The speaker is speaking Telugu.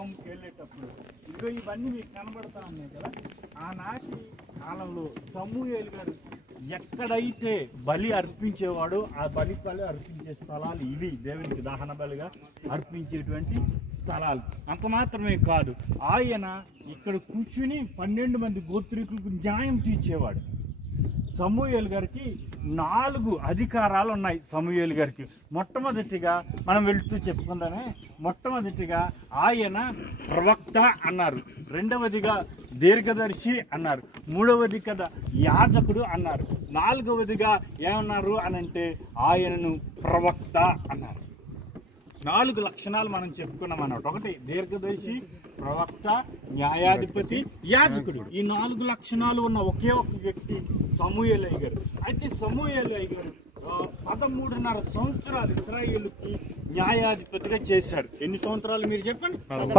హోమ్కి వెళ్ళేటప్పుడు ఇదిగో ఇవన్నీ మీకు కనబడతా ఉన్నాయి కదా. ఆనాటి కాలంలో సమూయేలు గారు ఎక్కడైతే బలి అర్పించేవాడో ఆ బలి అర్పించే స్థలాలు ఇవి, దేవునికి దహన బలిగా అర్పించేటువంటి స్థలాలు. అంత మాత్రమే కాదు, ఆయన ఇక్కడ కూర్చుని 12 మంది గోత్రికులకు న్యాయం తీర్చేవాడు. సమూయేలు గారికి 4 అధికారాలు ఉన్నాయి. సమూయేలు గారికి మొట్టమొదటిగా మనం వెళ్తూ చెప్పుకుందామే. మొట్టమొదటిగా ఆయన ప్రవక్త అన్నారు, రెండవదిగా దీర్ఘదర్శి అన్నారు, మూడవది కదా యాజకుడు అన్నారు, 4వదిగా ఏమన్నారు అనంటే ఆయనను ప్రవక్త అన్నారు. 4 లక్షణాలు మనం చెప్పుకున్నాం అన్నమాట. ఒకటి దీర్ఘదర్శి, ప్రవక్త, న్యాయాధిపతి, యాజకుడు. ఈ 4 లక్షణాలు ఉన్న ఒకే ఒక వ్యక్తి సమూయేలు గారు. అయితే సమూయేలు గారు 13.5 సంవత్సరాలు ఇశ్రాయేలుకి న్యాయాధిపతిగా చేశారు. ఎన్ని సంవత్సరాలు మీరు చెప్పండి?